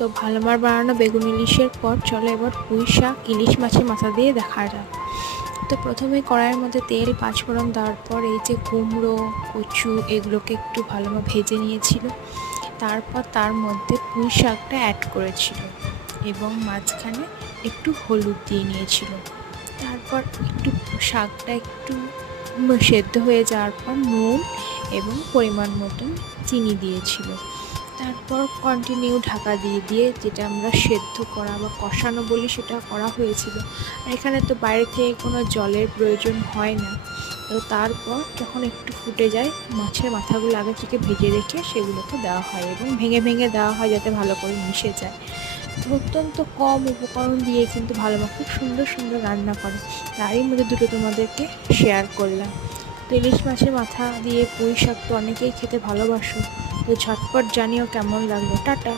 তো ভালো মার বানানো বেগুন ইলিশের পর চলো এবার পুঁই শাক ইলিশ মাছের মাথা দিয়ে দেখা যাক। তো প্রথমে কড়াইয়ের মধ্যে তেল পাঁচফোড়ন দেওয়ার পর এই যে কুমড়ো কচু এগুলোকে একটু ভালোভাবে ভেজে নিয়েছিল। তারপর তার মধ্যে পুঁই শাকটা অ্যাড করেছিল এবং মাঝখানে একটু হলুদ দিয়ে নিয়েছিল। তারপর একটু শাকটা একটু সেদ্ধ হয়ে যাওয়ার পর নুন এবং পরিমাণ মতন চিনি দিয়েছিল। তারপর কন্টিনিউ ঢাকা দিয়ে দিয়ে যেটা আমরা সেদ্ধ করা বা কষানো বলি সেটা করা হয়েছিল। আর এখানে তো বাইরে থেকে কোনো জলের প্রয়োজন হয় না। তো তারপর যখন একটু ফুটে যায় মাছের মাথাগুলো আগে থেকে ভেজে রেখে সেগুলোকে দেওয়া হয় এবং ভেঙে ভেঙে দেওয়া হয় যাতে ভালো করে মিশে যায়। অত্যন্ত কম উপকরণ দিয়ে কিন্তু ভালো খুব সুন্দর সুন্দর রান্না করে, তারই মধ্যে দুটো তোমাদেরকে শেয়ার করলাম। তো ইলিশ মাছের মাথা দিয়ে পুঁই শাক তো অনেকেই খেতে ভালোবাসো। তো ঝটপট জানিও কেমন লাগলো। টাটা।